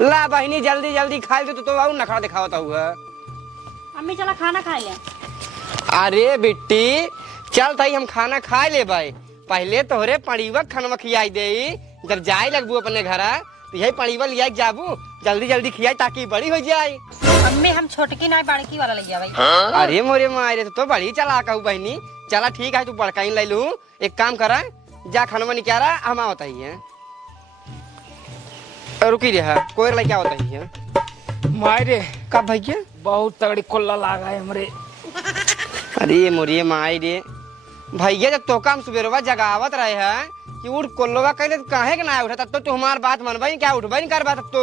ला बहनी जल्दी जल्दी खा ले तो और नखरा दिखावता हुआ। अम्मी चला खाना खा ले। अरे बिट्टी चल तई हम खाना खा ले भाई। पहले तोहरे पड़ीवा खाना खियाई दे, जब जाए लगबू अपने घर तो यही पड़ीवा लिया जाबू, जल्दी जल्दी खियाई ताकि बड़ी हो जाए। अम्मी हम छोटकी ना बड़की वाला लिया भाई। अरे मोरे मारे तो बड़ी चला कहू बहनी। चला ठीक है तू बड़का ही ले लू। एक काम करा जा खाना निकाला हम आवता ही है। रुकी रे कोई लड़का क्या होता है मायरे का भैया बहुत तगड़ी कोल्ला लागा है हमरे। अरे मोरे माई रे भैया जब तो काम सुबेरवा जगावत रहे है कि उठ कोल्लवा कहले तो काहे के ना उठा, तब तो हमार बात मनबई क्या उठबई नहीं करबा तब तो।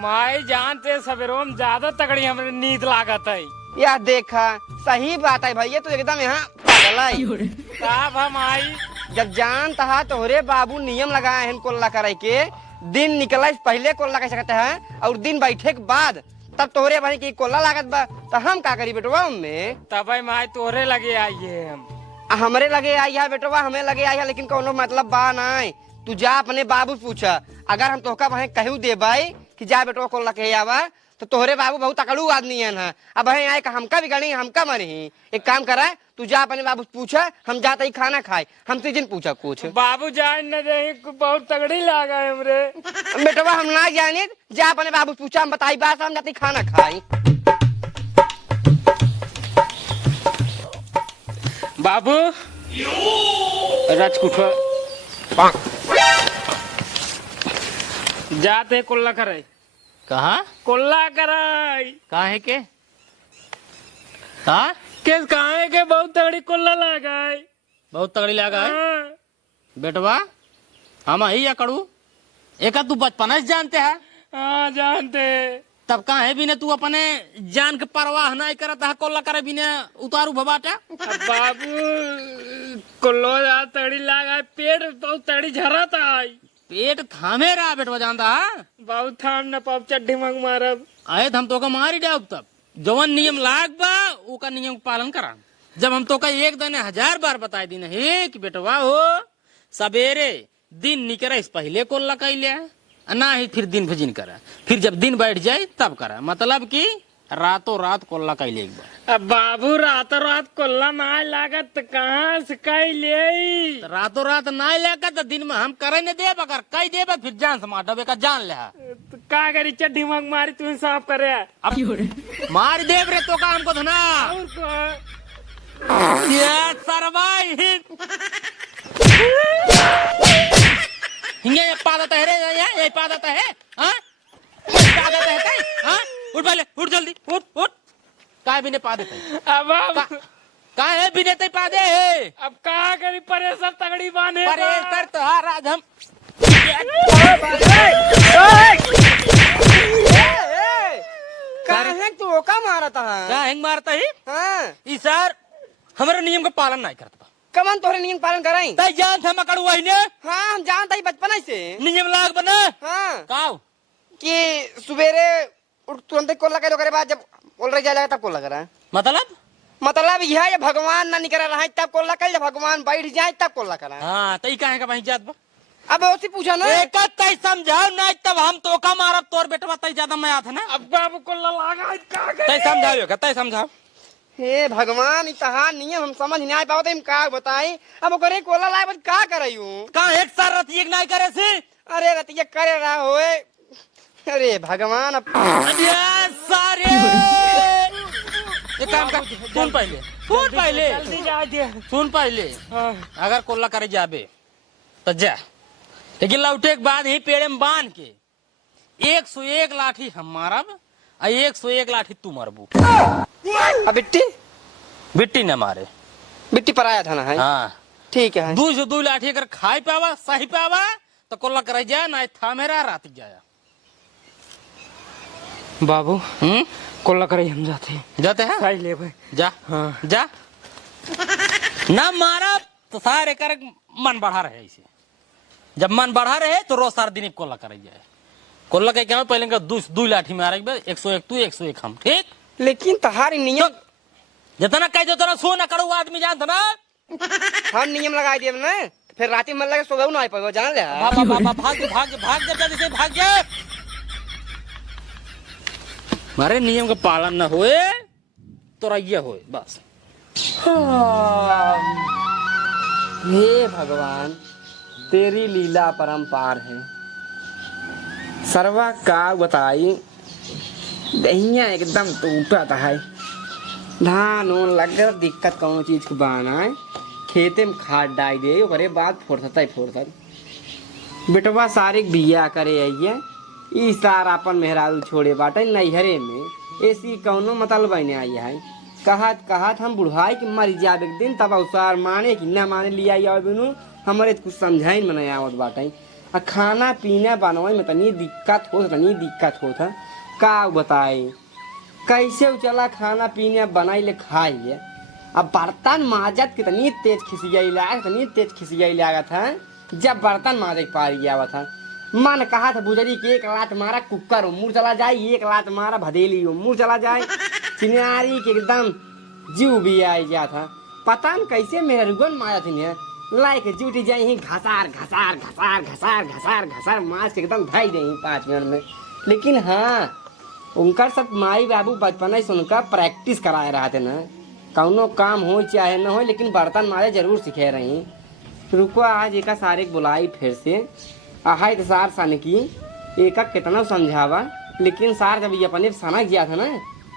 माई जानते सवेरो में ज्यादा तगड़ी हमरे नींद लागत है। यार देखा सही बात है भैया, तो एकदम यहाँ पागल है। साहब हम आई जब जान तहा तोहरे बाबू नियम लगाए हैं कोल्ला करे के, दिन निकला पहले कोल्ला कह सकते हैं और दिन बैठे के बाद तब तोहरे भाई की कोल्ला लागत बा, तो हम का करी बेटवा में। तब माई तोहरे लगे आइए हम। हमरे लगे आई है बेटवा, हमें लगे आई है, लेकिन कोनो मतलब बा नहीं। तू जा अपने बाबू पूछा, अगर हम तोहका वहीं कहू दे भाई कि जा बेटवा कोल्ला कहे आवा तो तोहरे बाबू बहुत अकड़ू आदमी है ना। अब वहीं आए हमका भी गणी हमका मरी। एक काम करा तू जा अपने बाबू पूछा, हम जाते ही खाना खाए, हमसे जिन पूछा कुछ। बाबू जान न दे बहुत तगड़ी लागा है हमरे। बेटवा हम ना जाने, जा अपने बाबू पूछा, हम बताई बात, हम जाते ही खाना खाई। बाबू राजकुठ जाते कोल्ला करे। कहाँ कोल्ला कराई कहाँ है के हाँ किस कहाँ है के बहुत तगड़ी कोल्ला लगा है। बहुत तगड़ी लगा है हाँ। बेटवा। हम ही कड़ू एक तू बचपन से जानते है। हाँ जानते। तब कहाँ है बिने तू अपने जान के परवाह नहीं करता है कोल्ला करे बिने उतारू भबाटा। बाबू कोल्लो जा तगड़ी लगा है, पेट बहुत तगड़ी झरता है। पेट थामे रहा बेटवा जानता है। बहुत थाम न पाप चड्ढी मंग मारब। आए हम तो का मारी डाब तब जवन नियम लाग बा उका नियम का पालन करा। जब हम तो का एक दिन 1000 बार बताए दिन है कि बेटवा हो सवेरे दिन निकले इस पहले कोल्ला कैले ना ही फिर दिन भजिन करा, फिर जब दिन बैठ जाए तब करा। मतलब कि रातों रात कोल्ला कैले एक बार। अब बाबू रातों रात कोल्ला ना लागत तो कहाँ से कैले। तो रातों रात ना लेकर तो दिन में हम करे न देब, अगर कई देब फिर जान से मार डबे का जान ले। तो का करी चड्ढी मंग मारी तू साफ करे। अब मार देब रे तो का हमको धना और को ये सरवाई हिंगे ये पादत है रे, ये पादत है। हाँ पादत है कई। हाँ उठ पहले उठ जल्दी उठ उठ। काय बिने पादत है अब का है बिने ते पादे है। अब का करी परेशर तगड़ी बाने परेशर तो हाँ राज हम काहे तू का मारता है? क्या हिंग मारता ही। हाँ ई सर हमारे नियम का पालन नहीं करता। कमन तोहरे नियम पालन कराई। तय जान था मकड़ हुआ ने। हाँ हम जानता ही बचपन से। नियम लाग बना हाँ काव कि सुबेरे तुरंत कोल्ला करे करे बाद जब कोल्ला जाएगा तब कोल्ला करा। मतलब यह है भगवान ना निकल रहा है तब कोल्ला कर, जब भगवान बैठ जाए तब कोल्ला करा। हाँ तई काहे का वहीं जात बा। अब उसी पूछा ना एक तय समझाओ नहीं तब हम तो का मारब तोर बेटवा तय ज्यादा मैं आता ना। अब बाबू कोल्ला लागा है, का तय करी। समझाओ का तय समझाओ। हे भगवान इतना नियम हम समझ नहीं आ पाते, हम का बताई। अब करे कोल्ला लाए बस का करई हूँ। का एक सार रतिये नहीं करे से। अरे रतिया करे रहा होए। अरे भगवान अब ये सारे एक काम कर सुन पहले जल्दी जा दे। सुन पहले हाँ। अगर कोल्ला करे जाबे तो जा, लेकिन लौटे के बाद ही पेड़े में बांध के 101 लाठी हम मारब और 101 लाठी तू मारबू। अब बिट्टी बिट्टी न मारे। बिट्टी पर आया था ना है। हाँ ठीक है दू लाठी अगर खाई पावा सही पावा तो कोल्ला करे जा ना था मेरा रात जाया। बाबू कोल्ला करे हम जाते हैं सही ले भाई। जा हाँ। जा ना मारा तो सारे कर मन बढ़ा रहे इसे। जब मन बढ़ा रहे तो रोज सारा दिन कोल्ला करे जाए। कोल्ला के क्या पहले का दू लाठी मारे 101 तू 101 हम ठीक। लेकिन तहारी नियम जितना कह दो तना सो ना करो आदमी जानता ना। हम नियम लगा दिए ना फिर रात में लगे सुबह ना पाएगा जान ले। भाग जल्दी से भाग जा। हमारे नियम का पालन न होए तो रैया होए बस। हे भगवान, तेरी लीला परम्पार है। सर्वा का बताई, दहिया एकदम टूटत है। धान उन लग दिक्कत कौन चीज को बनाए, खेते में खाद डाल दे, ओकरे बाद फोड़ता ही फोड़ता। बेटवा सारे बिया करे आइए, ई सार अपन मेहरारू छोड़े बाटे नैहरे में, ऐसी कौनो मतलब नहीं आई है। कहत हम बुढ़ाई कि मर जाब एक दिन, तब अवसार माने कि न माने लिया बिनु हमारे कुछ समझाई में नहीं आवत बाटे। आ खाना पीना बनवाई में तनी दिक्कत होता का बताए कैसे चला खाना पीना बनाई ले खाइए। अब बर्तन माजत कितनी तेज खिसियाई लागत है। जब बर्तन माजे पारी आवत है, मन कहा था बुजरी के एक लात मारा कुकर मुँह चला जाए, एक लात मारा भदेली मुँह चला जाए, चिनारी के एकदम जीव भी आई जा था। पता न कैसे मेरा रुगन मारा थी लाइक जूटी जाए ही घसार मास के एकदम धाई दे 5 मिनट में। लेकिन हाँ, उनका सब माई बाबू बचपन से उनका प्रैक्टिस कराए रहा थे ना, कौनो काम हो चाहे न हो, लेकिन बर्तन मारे जरूर सिखे रही। रुको आज एक सारे बुलाई फिर से आहाय तो सार सन की एक कितना समझावा, लेकिन सार जब ये अपने समझ गया था ना,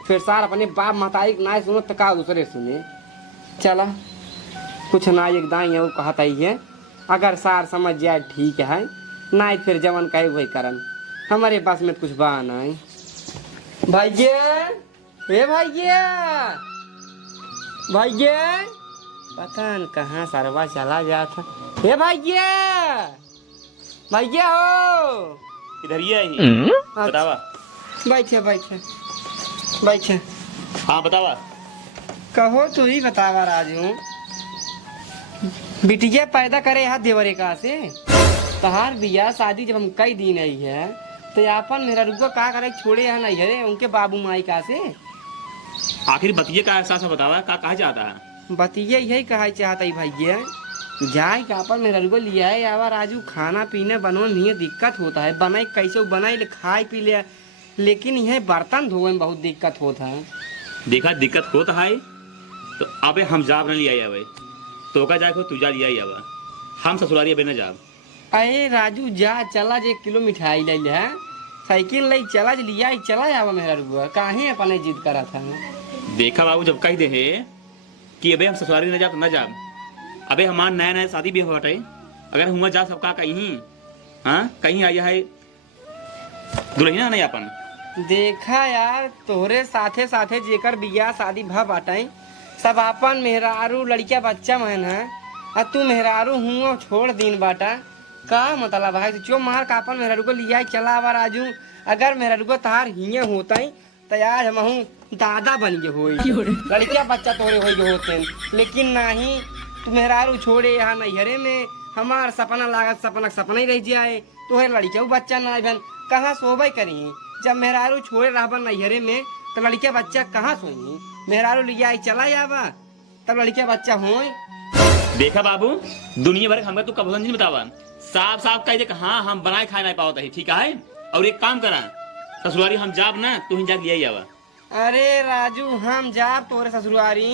फिर सार अपने बाप महतारी ना सुनो तो का दूसरे सुने। चला कुछ ना एकदम ये कहता ही है, अगर सार समझ जाए ठीक है, ना फिर जवन कहे वही करन, हमारे पास में कुछ बहाना है। भैया पता न कहाँ सरवा चला गया था। हे भैया हो इधर ही है। बतावा। बैठे। हाँ बतावा। कहो तू ही बतावा राजू। बिटिया पैदा करे हाथ देवरे का से तहार बिया शादी जब हम कई दिन आई है, तो अपन मेरा रुको का करे छोड़े यहाँ नहीं है उनके बाबू माई का से। आखिर बतिये का एहसास बतावा, का कहा चाहता है? बतिया यही कहा चाहता है भैया, जाए का अपन मेरा रुको लिया है आवा राजू, खाना पीने बनवा नहीं दिक्कत होता है, बनाई कैसे बनाई ले खाए पी ले, लेकिन यह बर्तन धोए में बहुत दिक्कत होता है। देखा दिक्कत होता है तो अबे हम जाब न लिया अबे तो का जाए तू जा लिया अब हम ससुरारी अबे न जाब। अरे राजू जा चला 1 किलो मिठाई ले ले, साइकिल ले चला लिया चला आवा मेरा रुआ, काहे अपने जिद करा था। देखा बाबू जब कह दे है कि अबे हम ससुरारी न जाब तो न जाब, अबे हमार नया शादी भी होटे, अगर हुआ जा सबका कहीं हाँ कहीं आया है दुल्हनिया नहीं अपन। देखा यार तोहरे साथे साथे जेकर बिया शादी भा बाटाई सब अपन मेहरारू लड़किया बच्चा मन है, और तू मेहरारू हुआ छोड़ दिन बाटा का मतलब भाई चो मार का अपन मेहरारू को लिया चला आवा राजू। अगर मेहरारू को तार हिया होता ही तो यार हम दादा बन गए हो, लड़किया बच्चा तोरे हो होते, लेकिन नहीं तू मेहरारू छोड़े यहाँ नैहरे में हमार सपना लागत सपना ही रह जाए, तो लड़किया बच्चा ना बन कहाँ सोबे करी। जब मेहरारू छोड़े रहा नैहरे में तो लड़किया बच्चा कहाँ सोई, मेहरारू लिया चला जावा तब लड़किया बच्चा हो। देखा बाबू दुनिया भर हमका तू कब नहीं बतावा, साफ साफ कह दे हाँ हम बनाए खाए नहीं पाओ है, ठीक है। और एक काम करा ससुरारी हम जाब ना तू ही जाके लिया जावा। अरे राजू हम जाब तोरे ससुरारी,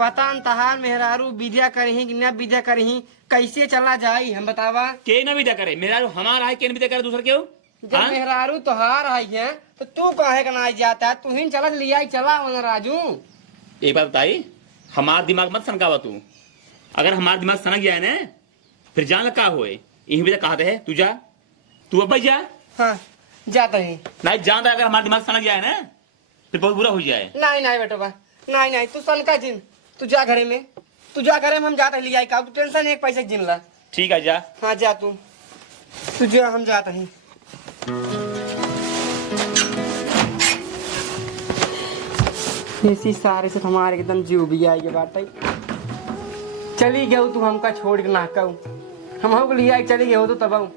पता न तहार मेहरारू विद्या करही कि न विद्या करही, कैसे चला जाई हम बतावा। के न विद्या करे मेहरारू हमारा है, के न विद्या करे दूसरा क्यों। जब मेहरारू तोहार आई है तो तू काहे का ना जाता है, तू ही चला लिया चला राजू। एक बात बताई, हमारा दिमाग मत सनकावा तू, अगर हमारा दिमाग सनक गया है ना फिर जान का होए, यही वजह कहते है तू जा, तू अब जा। हाँ जाता ही नहीं जानता, अगर हमारा दिमाग सनक गया है ना फिर बहुत बुरा हो जाए। नहीं बेटा नहीं तू सनका जिन, तू जा घरे में, हम जाता लिया का, तू टेंशन एक पैसे जिन ला। ठीक है जा। हाँ जा तू जा, हम जाता ही। इसी सारे से हमारे एकदम जीव भी आई बात है। चली गए तू हमका छोड़ के ना कहू, हम हो लिया चली गए हो तो तब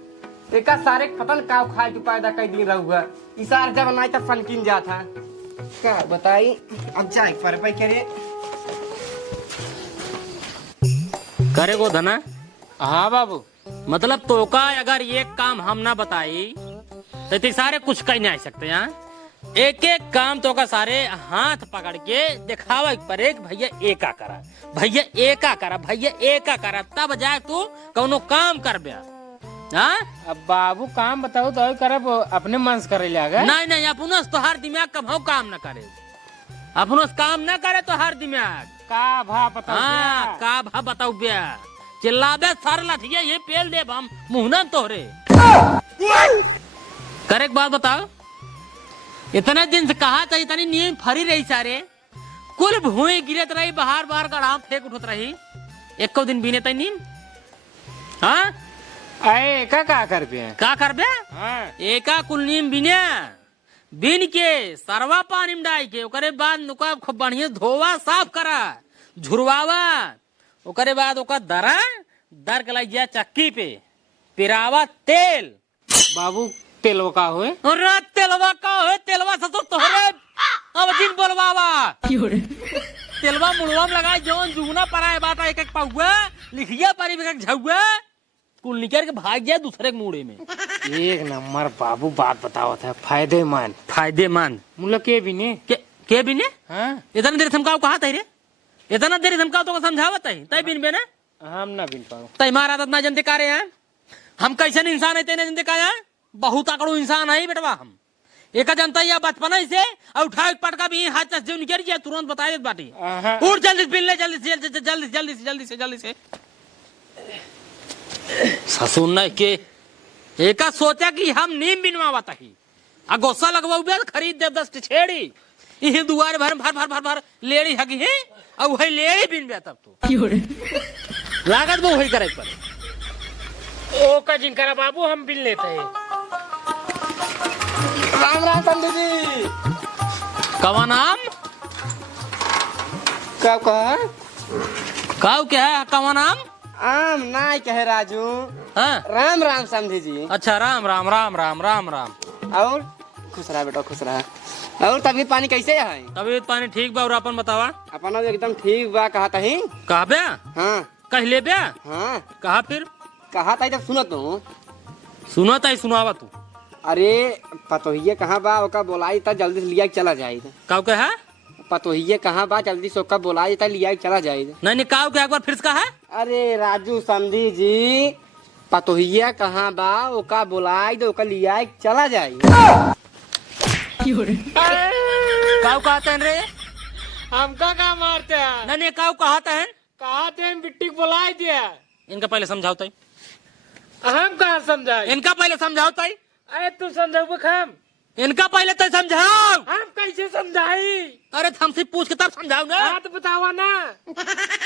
एक सारे खतन काव खाए तू पैदा कई दिन रहूगा, इसार जब नहीं तब फनकिन जा था का बताई। अब जाए पर पे करे को धना। हाँ बाबू मतलब तो का अगर ये काम हम ना बताई तो सारे कुछ कह नहीं आ सकते यहाँ। एक एक काम तो का सारे हाथ पकड़ के दिखावा पर एक भैया एका करा, भैया एका करा, भैया एका करा, तब जाए तू कौनो काम कर बया। हाँ अब बाबू काम बताओ तो करब अपने मन से करे लागा। नहीं नहीं, अपनो तो हर दिमाग कभो काम न करे, अपनो काम न करे तो हर दिमाग का भा बताओ। हाँ का भा बताऊ बया, चिल्लाबे सर लठिया ये पेल दे हम मुहना तोहरे। करे एक बात बताओ, इतने दिन से कहा था इतनी नींद फरी रही सारे, कुल भूमि गिरत रही, बाहर बाहर गढ़ा फेंक उठत रही, एको दिन बीने तई नींद। हाँ अरे का कर बे का करबे? हाँ एका कुल नीम बिना बिन के सरवा पानी में डाल के ओकरे बाद नुका खूब बढ़िया धोवा साफ करा, झुरवावा, ओकरे बाद ओका दरा दर के लाई जा चक्की पे पिरावा तेल। बाबू तेलवा का हुए? अरे तेलवा का है, तेलवा से तो तोहरे अब दिन बोलवावा, तेलवा मुड़वा में लगा जौन जुगना पराए बाटा एक एक पाउआ लिखिया पारी एक झुआ कुल निकर के भाग गया दूसरे के मुड़े में। एक नंबर बाबू बात बताओ था, फायदेमंद फायदेमंद मुला के भी ने के बिने। हाँ इतना देर धमकाओ कहा तई रे, इतना देर धमकाओ तो समझावत है तई बिन बेना, हम ना बिन पाओ तई मारा ना जनते का रे हैं हम कैसे इंसान है तेने जनते का है, बहुत आकड़ू इंसान है बेटवा हम। एक जनता या बचपना से और उठा पटका भी हाथ से निकल गया तुरंत बता दे बाटी। उठ जल्दी बिल ले, जल्दी से जल्दी जल्दी जल्दी से जल्दी से जल्दी से। ससुर ने के एका सोचा कि हम नीम बिनवावत ही आ गोसा लगवाऊ बे खरीद दे 10 छेड़ी इहे दुआर भर भर भर भर भर लेड़ी हगी है और वही लेड़ी बिन बे तब तो लागत वो वही करे पर ओ का जिनकरा बाबू हम बिल लेते हैं। राम राम संधू जी। कवा नाम क्या कहा? काऊ क्या है कवा नाम? आम नाय कहे राजू। हाँ राम राम समझी जी। अच्छा राम राम राम राम राम राम। और खुश रहा बेटा खुश रहा। और तबीयत पानी कैसे है? तबीयत पानी ठीक बा और अपन बतावा। अपना तो एकदम ठीक बा। कहा था ही? कहा बे? हाँ कह ले बे? हाँ कहा फिर? कहा था जब सुनो तो सुना था सुनावा तू। अरे पतोहिए कहाँ बा ओका बोलाई था जल्दी से लिया चला जाए। काऊ क्या है? पतोहिए कहाँ बा जल्दी से ओका बोलाई था लिया चला जाए। नहीं नहीं काऊ क्या एक बार फिर से कहा है? अरे राजू समझी जी पतोहिया कहाँ बा ओका बोलाई दो ओका लिया चला जाए। काऊ कहते हैं रे? हमका का मारते हैं? नहीं नहीं काऊ कहते हैं? कहते हैं बिट्टी को बुला दिया। इनका पहले समझाओ तई, हम कहा समझाए? इनका पहले समझाओ तई, अरे तू समझाओ हम इनका पहले तय समझाओ। हम कैसे समझाई? अरे हमसे पूछ के तब समझाओ ना। हाँ तो बतावा ना।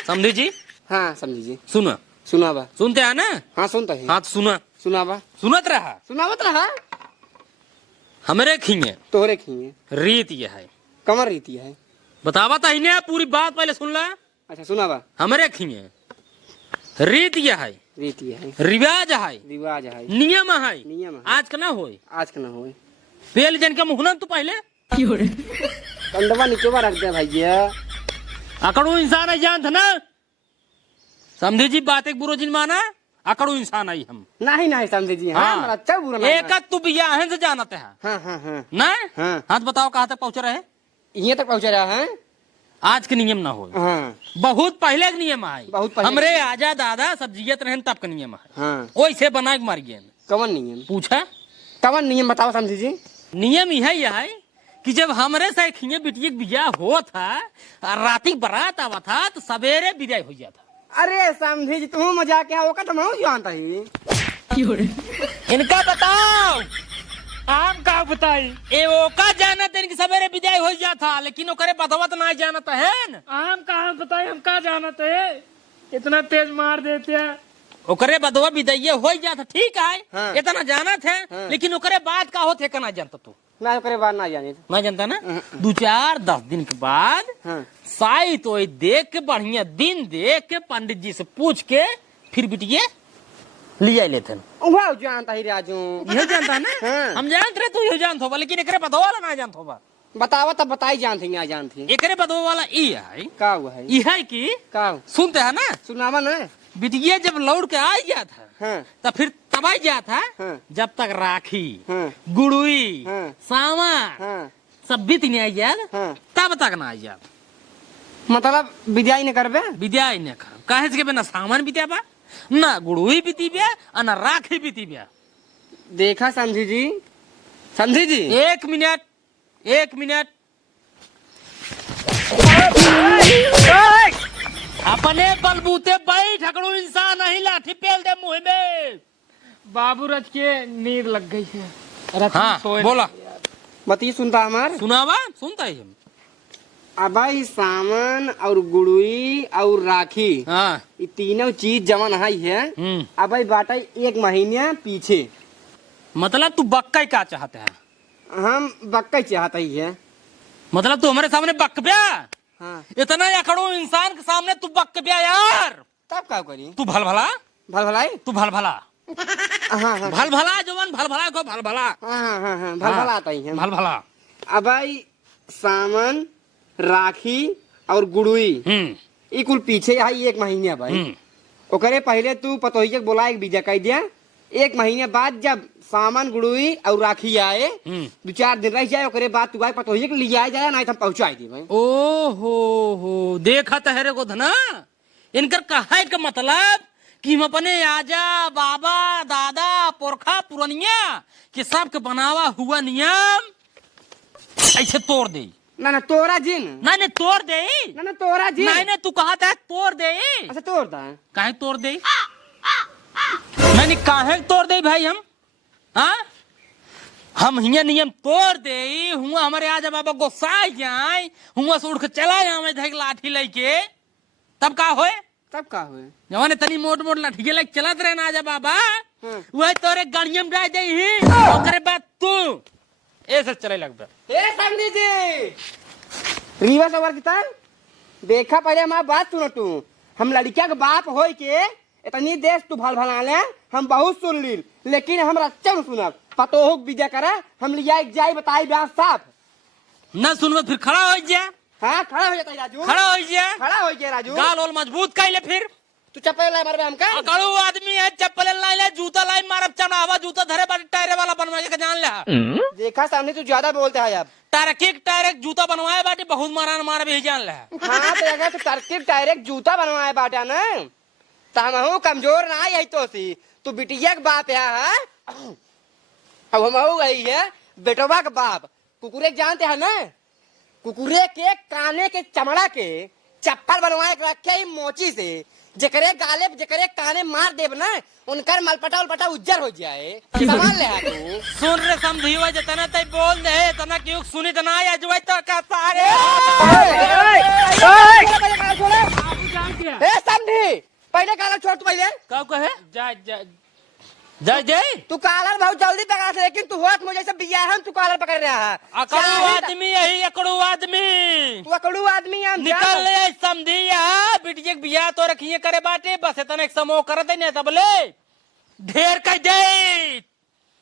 समझी जी? हाँ समझी जी। सुना सुना बा। सुनते हैं ना? हाँ सुनता है। हाँ तो सुना सुना बा। सुनत रहा। सुनावत रहा। हमरे खींगे तोहरे खींगे रीत ये है, कमर रीति है। बतावा था इन्हें पूरी बात पहले सुन ला। अच्छा सुना बा। हमरे खींगे रीत ये है, रीति है, रिवाज है, रिवाज है, नियम है, नियम है। आज का ना होए आज का ना होए। पेल जन के मुहना तू पहले कंडवा नीचे रख दे भैया। अकड़ू इंसान है जान था ना। समझे जी बात एक बुरो जिन माना अकड़ू इंसान आई हम नहीं नहीं समझे जी। हाँ हाँ। अच्छा बुरा ना। एक तू बिया से जानते हैं हाँ हाँ हाँ ना। हाँ। हाथ बताओ कहाँ तक पहुँच रहे? ये तक पहुँचा रहा है। आज के नियम ना हो, हाँ बहुत पहले के नियम है। बहुत पहले हमरे आजा दादा सब जियत रहे तब का नियम है, हाँ। वैसे बना के मार गए। कवन नियम? पूछा कवन नियम बताओ समझी जी। नियम यही है कि जब हमरे से खिए बिटिया बिया हो था राती बारात आवा था तो सवेरे विदाई हो जाता। अरे समझी जी तुम मजाक क्या ओका तो मैं जानता ही। इनका बताओ। हम का बताई? ए ओका जाना था इनकी सवेरे विदाई हो जाता, लेकिन ओकरे बधवा तो ना जानता है न। हम कहा बताई? हम का जानते है? इतना तेज मार देते हैं। ओकरे बधवा विदाई हो जाता ठीक है। हाँ। इतना जाना थे। हाँ। लेकिन ओकरे बाद का होते का ना जानता तू। ना ओकरे बाद ना जाने। ना जानता ना। 2-4-10 दिन के बाद हाँ। साई तो देख के बढ़िया दिन देख के पंडित जी से पूछ के फिर बिटिया लिया लेते हैं। वह जानता ही राजू। यही जानता है ना। हाँ। हम जानते रहे तू यही जानत होगा, लेकिन एकरे बधवा वाला ना जानत होगा। बतावा तब बताई जानते ना जानते। एकरे बधवा वाला ई है का हुआ है? ई है कि का सुनते है ना सुनावा ना। बिटिया जब लौट के आ गया था हाँ तो फिर तबाई गया था हाँ। जब तक राखी हाँ। गुड़ुई हाँ। सामा हाँ सब बीत नहीं आई यार हाँ। तब तक ना आई यार मतलब विद्या ही नहीं करबे। विद्या ही नहीं कर काहे से ना सामान बीत्या बा ना गुड़ुई बीती बिया और ना राखी बीती बिया। देखा समझी जी, समझी जी। 1 मिनट 1 मिनट अपने बलबूते बैठ हकड़ू इंसान नहीं लाठी पेल दे मुंह में। बाबू रथ के नींद लग गई है। रथ हाँ सोए बोला मत ही सुनता हमार। सुनावा सुनता ही हम। अबाई सामान और गुड़ुई और राखी हाँ ये तीनों चीज जवन है अबाई बाटा 1 महीने पीछे। मतलब तू बक्का ही क्या चाहते है? हम बक्का चाहता ही है। मतलब तू हमारे सामने बक बिया? हाँ। इतना अकड़ू इंसान के सामने तू बक बिया यार। तब क्या करी? तू भल भला भल भलाई। तू भल भला हाँ हाँ भल भला जवान भल भला को भल भला हाँ हाँ हाँ भल भला आता ही है। भल भला अबाई सामान राखी और गुड़ुई ये कुल पीछे आई 1 महीने भाई। ओकरे पहले तू पतोही के बोला एक बीजा कह दिया। 1 महीने बाद जब सामान गुड़ुई और राखी आए 2-4 दिन रह जाए ओकरे बाद तू आए पतोही के लिए आए जाए ना हम पहुंचाई दी भाई। ओ हो देखा तहरे को धना इनकर कहा का मतलब कि हम अपने आजा बाबा दादा पुरखा पुरनिया के सब के बनावा हुआ नियम ऐसे तोड़ दे। ना तोरा जिन नहीं तोड़ दे। ना तोरा जिन नहीं तू कहा था तोड़ दे। अच्छा तोड़ता है काहे तोड़ दे? नहीं काहे तोड़ दे भाई हम? हाँ हम हिया नियम तोड़ दे हुआ हमारे आजा बाबा गुस्सा जाए हुआ से उड़ के चला जाए धक लाठी लेके तब का होए? तब का हुए जवाने तनी मोट मोट लाठी लेके चलत रहे ना आजा बाबा वह तोरे गणियम डाल दे ही ओकरे बाद तू ऐसे चले लगबे। ए समझी जी रिवर्स ओवर किता देखा पहले हमारा बात सुनो तू। हम लड़किया के बाप होई के इतनी देश तू भल भला ले हम बहुत सुन ली लेकिन हम अच्छा न सुनब पतोहुक बीजा करे हम लिया जाई बताई ब्याह साफ न सुनबे फिर खड़ा हो जा। हाँ खड़ा हो जाता राजू खड़ा हो जा खड़ा हो गया राजू। गाल ओल मजबूत कैले फिर तू चप्पल ला मारबे हमका। अकड़ू आदमी है चप्पल लाई ले जूता लाई मारब चढ़ावा जूता धरे बाटे टायर वाला बनवा के जान ले। देखा सामने तू ज्यादा बोलता है अब। डायरेक्ट जूता बनवाए बाटे बहुत मारान मार भी जान ले। हाँ तो अगर तू तरकीब डायरेक्ट जूता बनवाए बाटा ना तो हम कमजोर ना आई तो सी तू बिटिया के बाप है अब हम गई है बेटवा के बाप। कुकुरे जानते हैं ना कुकुरे के काने के चमड़ा के चप्पल बनवाए के रखे मोची से जकरे गाले जकरे काने मार देब ना उनकर मलपटा उलपटा उज्जर हो जाए समझ ले तू। सुन रे समझियो जितना तय बोल दे तना क्यों सुनी तना आज वही तो का सारे ए समझी पहले काला छोड़ तू पहले का कहे जा जा जय जय तू कालर बहुत जल्दी पकड़ा से लेकिन तू होत मुझे सब बिया है तू कालर पकड़ रहा है। अकड़ू आदमी यही अकड़ू आदमी तू अकड़ू आदमी है हम निकल ले समझिया बिटिया के बियाह तो रखिए करे बाटे बस इतना एक समोह कर दे नहीं तबले ढेर कह दे।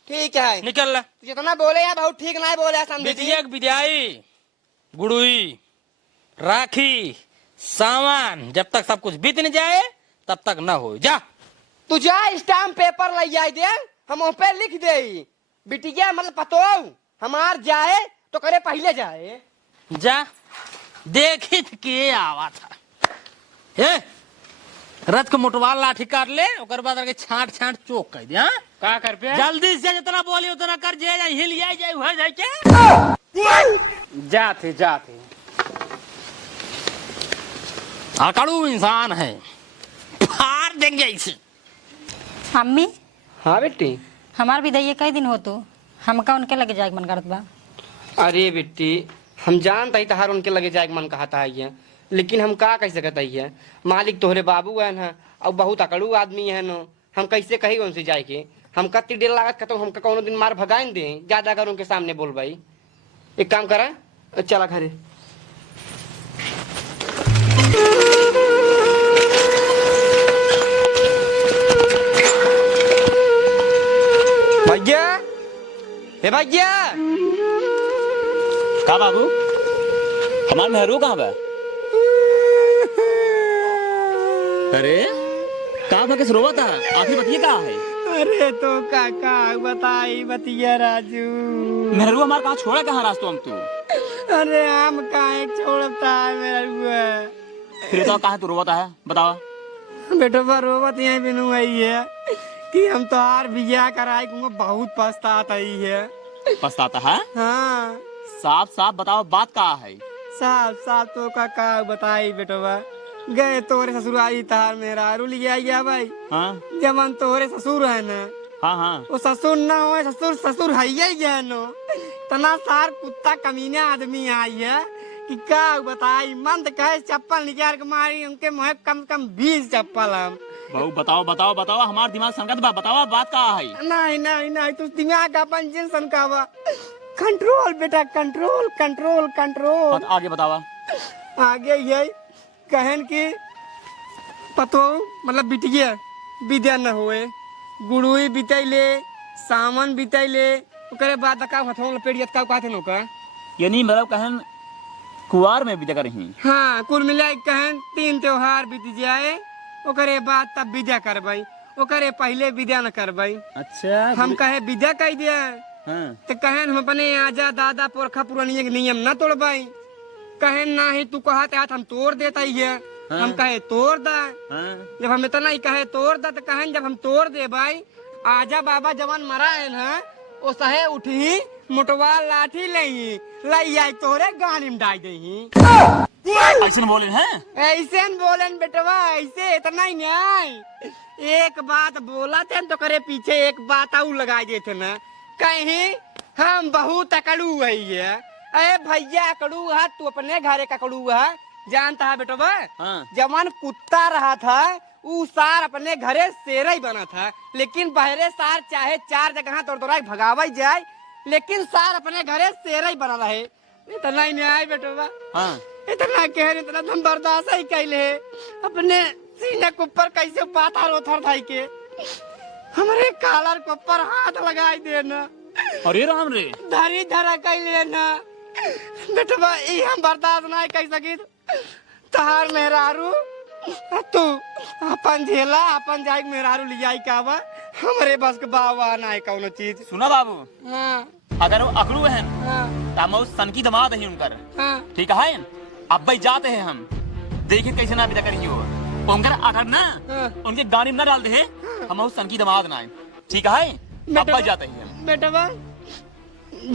ठीक है निकल ले जितना बोले यार बहुत ठीक ना बोले समझी बिटिया के बिदाई गुड़ुई राखी सामान जब तक सब कुछ बीत न जाए तब तक न हो जा। तू जा स्टाम्प पेपर ले जाए दे हम उस पे लिख दे बिटिया मतलब पतो हमार जाए तो करे पहले जाए जा देखित के आवा था हे रथ के मोटवाल लाठी काट ले ओकर बाद आगे छांट छांट चोक कर दे। हाँ का कर पे जल्दी से जितना बोली उतना कर जाए हिल जाए वह जाए के जाते अकड़ू इंसान है फाड़ देंगे इसे। मम्मी हाँ बेटी हमार विदाई कई दिन हो तो हमका उनके लगे जाए मन करत बा। अरे बेटी हम जानता ही तहार उनके लगे जाए मन कहता है लेकिन हम का कह सकता है मालिक तोहरे बाबू है ना और बहुत अकड़ू आदमी है न हम कैसे कही उनसे जाए के हम कत्ती देर लागत कहते हमका कोनो दिन मार भगाइन दे ज्यादा अगर उनके सामने बोल भाई। एक काम करा चला घरे भैया हे भैया का बाबू हमार मेहरू कहाँ बा? अरे कहाँ बा रोवा था आखिर बतिया कहाँ है? अरे तो काका बताई बतिया राजू मेहरू हमार कहाँ छोड़ा कहाँ रास्तों हम तू अरे हम काहे छोड़ता है मेरा हुआ। फिर बताओ कहाँ तू रोता है, बताओ। बेटो पर रोवत यहीं बिनू आई है कि हम तो हार बिया कराए को बहुत पछतात आई है। पछताता है? हाँ साफ साफ बताओ बात का है। साफ साफ तो का बताई बेटो बा। गए तोरे ससुराली तार मेरा रू लिया गया भाई। हाँ जमन तोरे ससुर है ना, हाँ हाँ वो ससुर ना हो, ससुर ससुर है ही है नो। तना सार कुत्ता कमीने आदमी आई है कि का बताई। मंद कहे चप्पल निकाल के मारी उनके मुँह कम से कम 20 चप्पल हम। बहू बताओ बताओ बताओ, हमारा दिमाग संकट बा, बताओ बात का है। नहीं नहीं नहीं तू दिमाग का पंचन सनकावा। कंट्रोल बेटा कंट्रोल कंट्रोल कंट्रोल। आगे बतावा। आगे यही कहन की पतो मतलब बिटिया विद्या न होए, गुड़ुई बितैले, सामन बितैले, ओकरे बाद का हथों लपेड़ियत का कहते नो का। यानी मतलब कहन कुआर में विदा करही। हाँ कुल मिला कहन 3 त्योहार बीत जाए ओकरे बाद तब विद्या करबई, ओकरे पहले विद्या न करबई। अच्छा हम कहे विद्या कह दिया हाँ। तो कहन हम अपने आजा दादा पुरखा पुरानी के नियम न तोड़बाई। कहन ना ही तू कहत आज हम तोड़ देता ही है। हाँ। हम कहे तोड़ दा। हाँ। जब हम इतना ही कहे तोड़ दा तो कहन जब हम तोड़ दे भाई आजा बाबा जवान मरा है ना ओ सहे उठी मुटवा लाठी लई लाई आई तोरे गानी में डाल दही। ऐसे बोले हैं? ऐसे न बोलन बेटवा, ऐसे इतना ही नहीं। एक बात बोला थे तो करे पीछे एक बात आऊ लगा देते ना। कहीं हम बहुत अकड़ू है। अरे भैया अकड़ू है तू अपने घरे का अकड़ू है जानता है बेटवा। हाँ। जवान कुत्ता रहा था उ सार अपने घरे शेर ही बना था, लेकिन बहरे सार चाहे 4 जगह तोड़ भगावा जाए लेकिन सार अपने घरे शेर ही बना रहे। इतना ही नहीं आए बेटवा। हाँ। इतना कह रहे इतना हम बर्दाश्त ही कैले अपने सीने के ऊपर कैसे पाथर उथर था के हमारे कालर के ऊपर हाथ लगाई देना। अरे राम रे धरी धरा कैले ना बेटवा ई हम बर्दाश्त नहीं कर सकी। तहार मेहरारू तू अपन झेला अपन जाए मेहरारू लिया कावा हमारे बस के बावा ना कौनो चीज। सुना बाबू, हाँ अगर वो अकड़ू है हाँ तो हम उस सन की दमाद है उनकर। हाँ ठीक है अब भाई जाते हैं हम देखिए कैसे ना विदा करेंगे वो उनकर अगर ना हाँ। उनके गाड़ी में ना डाल दे हम उस सन की दमाद ना आए। ठीक है अब भाई जाते हैं हम। बेटवा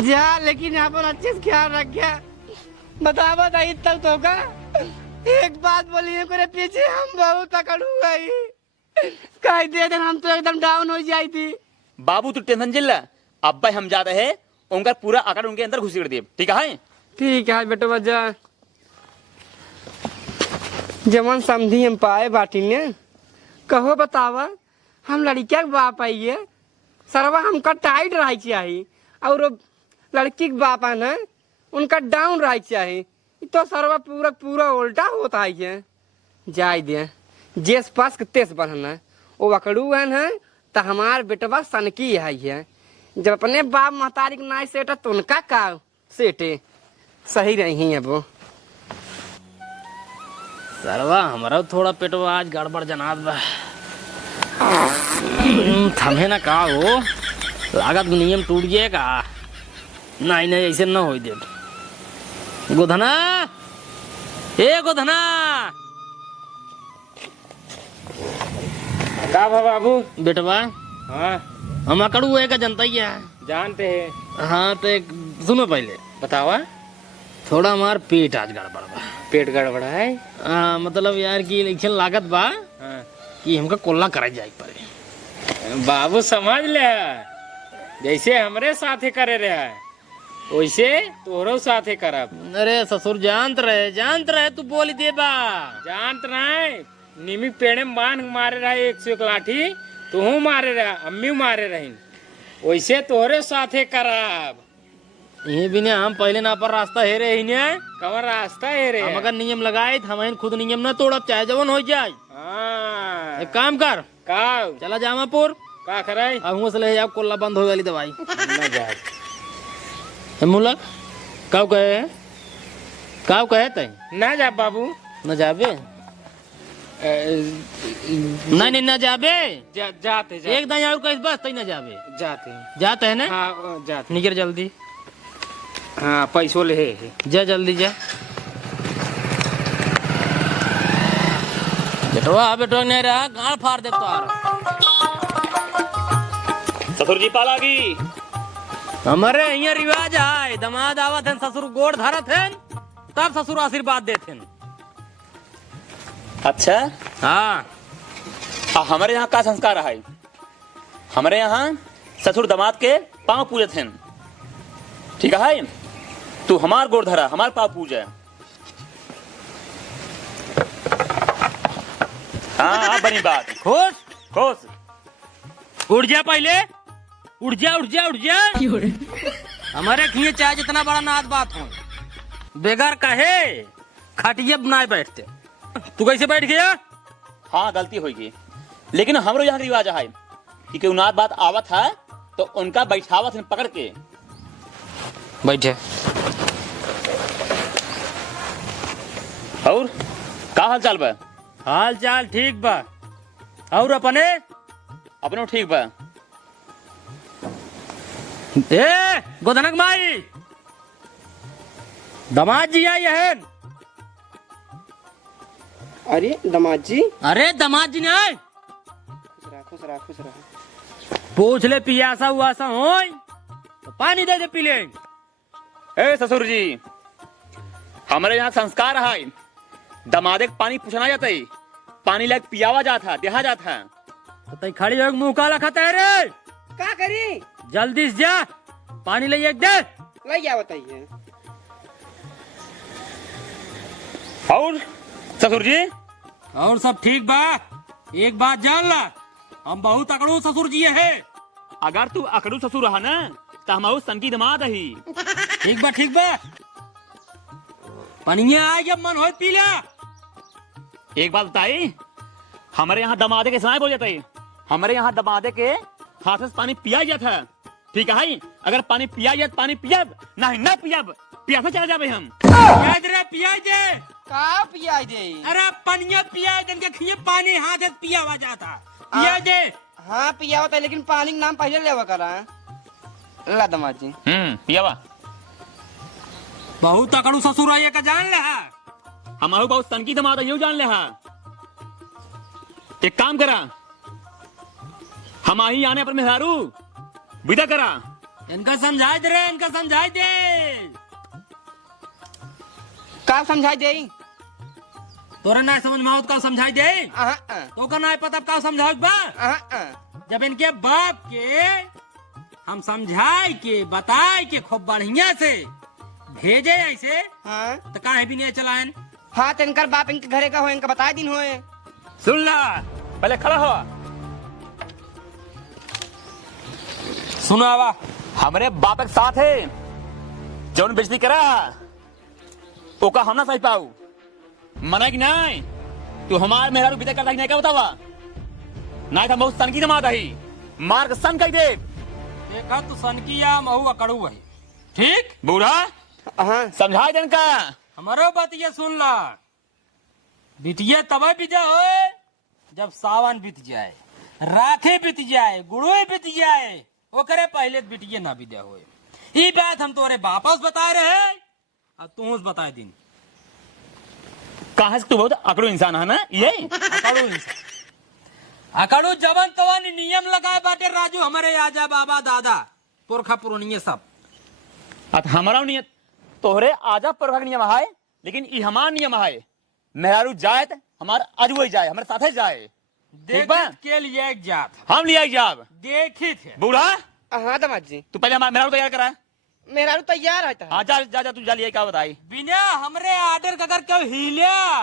जा लेकिन यहाँ पर अच्छे से ख्याल रखिया। बतावा था इतना तो का एक बात बोलिए करे पीछे हम बहुत अकड़ू गई कह दे दिन हम तो एकदम डाउन हो जाई थी। बाबू तू टेंशन जिल्ला, अब भाई हम जाते हैं उनका पूरा अकड़ उनके अंदर घुसेड़ दे। ठीक है ठीक है बेटवा जा। जमन समझी हम पाए बाटी ने कहो बतावा हम लड़किया के बाप आइए सरवा हमका टाइट रह चाहिए और लड़की के बाप है ना उनका डाउन रह चाहिए। तो सरवा पूरा पूरा उल्टा होता है। जाय दे जेस पास के तेस बढ़ना वो अकड़ू है ना तो हमार बेटवा सनकी है। जब अपने बाप महतारी के नाई सेटा तो उनका का सेटे सही रही है वो। सरवा हमारा थोड़ा पेटवा आज गड़बड़ जनाब बा। थमे ना का हो लागत नियम टूट गया का। नहीं नहीं ऐसे ना हो दे। गोधना ए गोधना का भा बाबू? बेटवा हाँ हम अकड़ू है का जनता ही है। जानते हैं। हाँ तो सुनो पहले बतावा। थोड़ा हमार पेट आज गड़बड़ बा। पेट गड़बड़ा है? मतलब यार की इलेक्शन लागत बा हाँ। कि हमका कोल्ला कराई जाए पड़े। बाबू समझ ले जैसे हमरे साथे करे रहे वैसे तोरो साथे करब। अरे ससुर जानत रहे तू बोली दे बा। जानत नहीं निमिक पेड़े में बांध मारे रहे 101 लाठी तू मारे रहा अम्मी मारे रही वैसे तोहरे साथे करब। ये भी नहीं हम पहले ना पर रास्ता हेरे ही नहीं। कवर रास्ता है रे। हम अगर नियम लगाए हम खुद नियम ना तोड़ब चाहे जवन हो जाए। हाँ। एक काम कर का चला जामापुर का करे अब से ले जाओ कोल्ला बंद हो वाली दवाई न जा। मुलक कब कहे तय ना जा बाबू। न जाबे नहीं न जाबे जाते एक दिन और कहीं बस तई न जाबे जाते जाते है ना। हाँ जाते। निकल जल्दी हाँ पैसो ले जा जल्दी जा। बेटवा नहीं रहा, गाड़ फाड़ दे तो। ससुर जी पाला की हमारे यहाँ रिवाज है, दमाद आवत है ससुर गोड़ धरत है तब ससुर आशीर्वाद देते हैं। अच्छा हाँ हमारे यहाँ का संस्कार है, हमारे यहाँ ससुर दामाद के पाँव पूजत हैं। ठीक है, तू हमार गोड़ धरा, हमार पाँव पूजा। हाँ बनी बात। खुश खुश उठ जा, पहले उठ जा उठ जा उठ जा। हमारे खिए चाहे जितना बड़ा नाच बात हो, बेगर कहे खटिया बनाए बैठते। तू कैसे बैठ गया? हाँ गलती होगी, लेकिन हमरो यहाँ रिवाज है कि कोई नात बात आवत है तो उनका बैठावत है पकड़ के। बैठे। और का हाल चाल बा? हाल चाल ठीक बा। और अपने अपनो ठीक बा। ए गोधनक माई, दामाद जी आई है। अरे दामाद जी, अरे दामाद जी ने आए, खुश रहा खुश रहा। पूछ ले पियासा हुआसा हो तो पानी दे पी ले। ए ससुर जी, हमारे यहाँ संस्कार है, दमादे के पानी पूछना जाता है, पानी लायक पियावा जाता, देहा जाता। तो तई खड़ी हो मुंह काला खाता है रे। का करी? जल्दी से जा, पानी ले एक दे। ले क्या बताइए। और ससुर जी? और सब ठीक बा। एक बात जान ला, हम बहुत अकड़ू ससुर जी है। अगर तू अकड़ू ससुर रहा ना तो हम सन की दमाद ही। ठीक बा ठीक बा। पनिया आ जब मन हो पी ला। एक बात बताई, हमारे यहाँ दमादे के समय बोल जाता है, हमारे यहाँ दमादे के हाथ से पानी पिया जाता है। ठीक है, अगर पानी पिया जाए पानी पियब, नहीं ना पियब पियासा चला जाबे हम। पियाज रे पियाज दे। का पियाई दे? अरे पनिया पियाज दे के खिए पानी हाथ से पिया हुआ जाता। पियाज दे। हाँ पिया होता है, लेकिन पानी का नाम पहले लेवा करा। ला दामाद जी। पियावा। बहुत अकड़ू ससुर है का जान ले। हमारे बहुत सन की दमाद है, जान ले। एक काम करा, हम ही आने पर मेहरारू विदा करा। इनका समझाई दे रे, इनका समझाई दे। का समझाई दे? तोरा ना समझ में का समझाई दे। तो का ना पता का समझाओ बा। जब इनके बाप के हम समझाई के बताए के खूब बढ़िया से भेजे ऐसे, हाँ तो काहे भी नहीं चलाएन। हाँ तो इनकर बाप इनके घरे का हो, इनका बताए दिन होए। सुन ला, पहले खड़ा हो। सुनो आवा, हमारे बाप के साथ है जौन बेइज्जती करा ओका हम ना सही पाऊ। मना कि नहीं तू हमारे मेहरारू विदा करता नहीं, क्या बतावा? नहीं था बहुत सन की दमाद है, मार के सन कह दे। देखा तू सनकी या महू अकड़ू है। ठीक बूढ़ा, हाँ समझाई देन का। हमारो बात ये सुन ला, बिटिया तब बिदा हो जब सावन बीत जाए, राखे बीत जाए, गुड़ोई बीत जाए, ओकरे पहले बिटिया ना बिदा हो। ये बात हम तोरे वापस बता रहे और तू बताए दिन। कहा से तू बहुत अकड़ू इंसान है ना? ये अकड़ू इंसान, अकड़ू जवन तवन नियम लगाए बाटे राजू, हमारे आजा बाबा दादा पुरखा पुरानिये सब। हमारा नियत तोहरे आजा पर नियम है, लेकिन ये हमार नियम है, मेहरारू जाए तो हमार अजुए जाए, हमारे साथ जाए। देखित के लिए एक जात हम लिया जाब। देखित है। बूढ़ा, हाँ दामाद जी, तू पहले मेहरारू तैयार करा। मेरा तो तैयार रहता है। हाँ जा जा, जा तू जा लिया, क्या बताई? बिना हमरे आर्डर का अगर क्यों हिलिया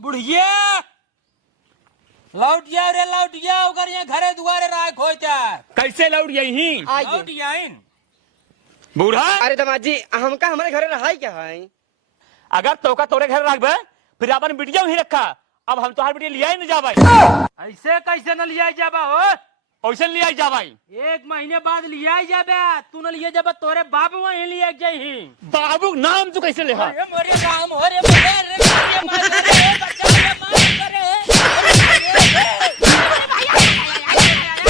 बुढ़िया लौट जाओ रे, लौट जाओ। अगर यहाँ घरे दुआरे राय खो जाए कैसे लौट यही आइए। लौट जाइन। बूढ़ा, अरे दामाद जी, हमका हमारे घरे रहा क्या है? अगर तोका तोरे घर रखबे फिर अपन बिटिया ही रखा। अब हम तोहार बिटिया लिया ही नहीं जाबाई। ऐसे कैसे न लिया जाबा हो? ऐसे लिया जाबाई। 1 महीने बाद लिया जाबे। तू न लिया जाबा, तोरे बाप वहीं लिया जाही। बाबू नाम तू कैसे ले? अरे मोरे राम, अरे मोरे रे मार रे बच्चा रे मार रे।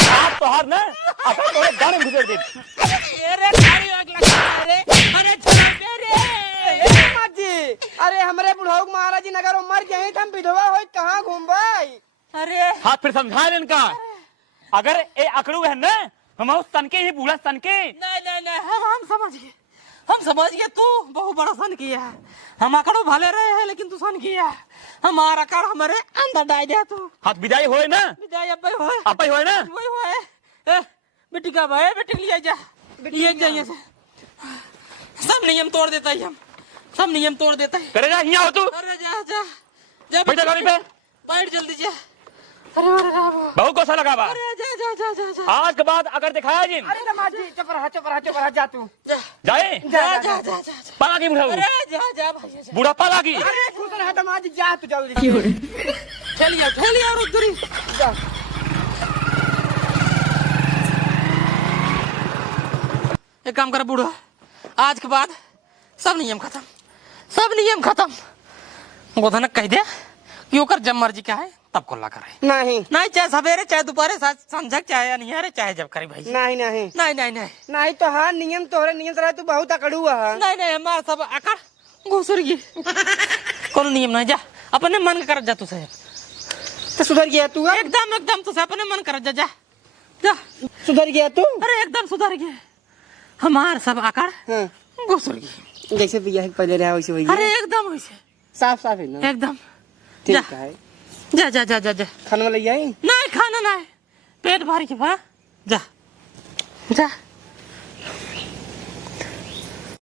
आप तोहार ना अपन तोरे गाने में घुसेड़ दे। अरे गाड़ी आग लगा रे। अरे छोड़ लेकिन अगर वो मर जाए तो हम विधवा हो कहाँ घूमबाई। अरे हाथ फिर समझा इनका, अगर ए अकड़ू है ना हम उस सन के ही बूढ़ा सन के। नहीं नहीं नहीं, हम समझ गए तू बहुत बड़ा सन किया है। हम आकड़ो भले रहे हैं लेकिन तू सन किया है। हमारा आकड़ हमारे अंदर डाल दिया तू। हाथ विदाई होए ना, विदाई अब होए, आप ही होए ना। वही होए। बेटी का भाई, बेटी लिए जा, लिए जाइए से। सब नियम तोड़ देता है, हम सब नियम तोड़ देता है। करे जा यहाँ हो तू, अरे जा जा जा, बैठा गाड़ी पे, बैठ जल्दी जा। अरे अरे बहुत गुस्सा लगा बा। अरे जा जा जा जा जा आज के बाद अगर दिखाया जिन अरे दामाद जी चुप रहा जा तू। जाए जा जा जा जा। पाला की बुढ़ाऊ, अरे जा जा भाई जा। बूढ़ा पाला की। अरे खुश रहा दामाद जी, जा तू जल्दी। चलिए और उधर जा। एक काम कर बूढ़ा, आज के बाद सब नियम खत्म, सब नियम खत्म। गोधनक कह दे कि ओकर जब मर्जी का है तब को ला करे। नहीं नहीं, चाहे सवेरे चाहे दोपहरे संझक चाहे अनिहारे चाहे जब करे भाई। नहीं नहीं नहीं नहीं नहीं नहीं तो हाँ नियम तोहरे नियम तरह तू बहुत अकड़ू है। नहीं नहीं, हमारा सब आकर घुसर गई। कोनो नियम नहीं, जा अपने मन कर जा। तू से तो सुधर गया तू अब? एकदम एकदम तू से अपने मन कर जा, जा जा। सुधर गया तू? अरे एकदम सुधर गया, हमार सब आकर हाँ। घुसर गई। जैसे भैया पहले रहा वैसे भैया अरे एकदम वैसे साफ साफ है ना? एकदम। ठीक जा है, जा जा जा जा जा। खाना ले जाए। नहीं खाना नहीं, पेट भर के भा, जा जा।